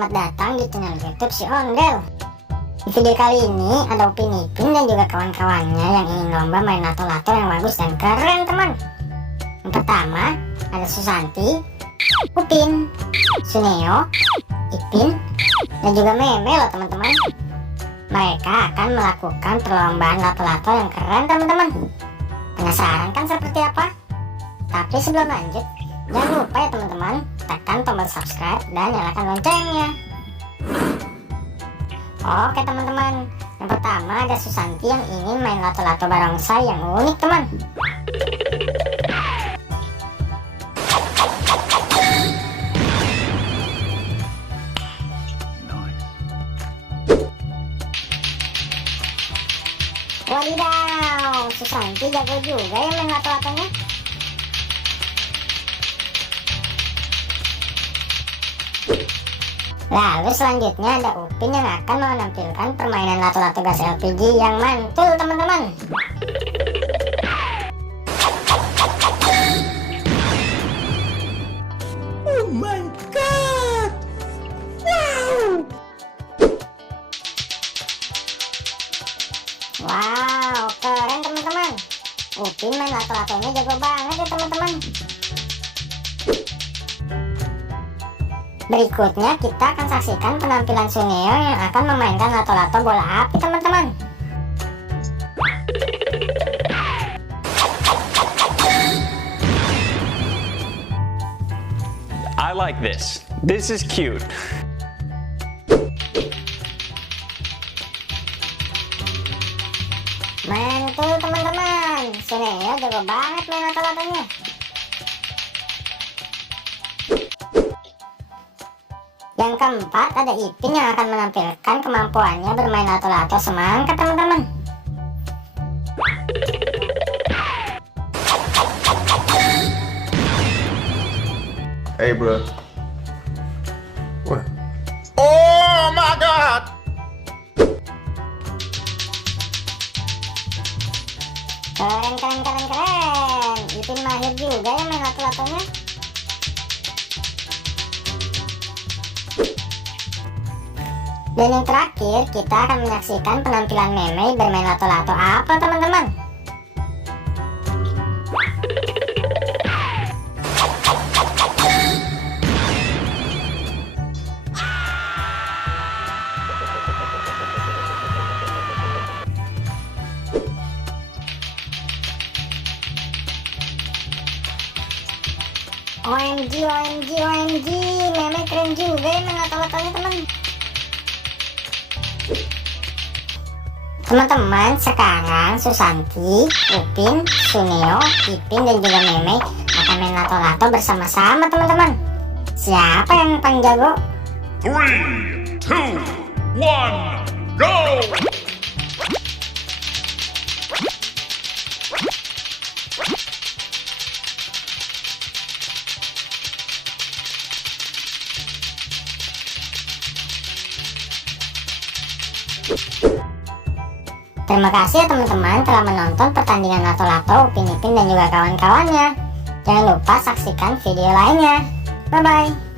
selamat datang di channel YouTube si Ondel. Di video kali ini ada Upin Ipin dan juga kawan-kawannya yang ingin lomba main lato-lato yang bagus dan keren teman. Yang pertama ada Susanti, Upin, Suneo, Ipin, dan juga Meme loh teman-teman. Mereka akan melakukan perlombaan lato-lato yang keren teman-teman. Penasaran kan seperti apa? Tapi sebelum lanjut, jangan lupa ya teman-teman, tekan tombol subscribe dan nyalakan loncengnya. Oke teman-teman, yang pertama ada Susanti yang ingin main lato-lato barongsai yang unik teman. Wadidaw, Susanti jago juga ya main lato-latonya. Lalu selanjutnya ada Upin yang akan menampilkan permainan lato-lato gas LPG yang mantul teman-teman. Oh my god! Wow! Wow, keren teman-teman. Upin main lato-latonya jago banget ya teman-teman. Berikutnya kita akan saksikan penampilan Suneo yang akan memainkan lato-lato bola api teman-teman. I like this. This is cute. Mantul teman-teman. Suneo jago banget main lato-latonya. Yang keempat ada Ipin yang akan menampilkan kemampuannya bermain lato-lato semangka teman-teman. Hey bro. What? Oh my god! Keren. Ipin mahir juga ya main lato-latonya. Dan yang terakhir kita akan menyaksikan penampilan Meme bermain lato-lato apa teman-teman. OMG, Meme keren juga ya main lato-latonya teman. Teman-teman, sekarang Susanti, Upin, Suneo, Ipin, dan juga Meme akan main lato-lato bersama-sama teman-teman. Siapa yang paling jago? 3, 2, 1, go! Terima kasih ya teman-teman telah menonton pertandingan lato-lato Upin Ipin dan juga kawan-kawannya. Jangan lupa saksikan video lainnya. Bye-bye.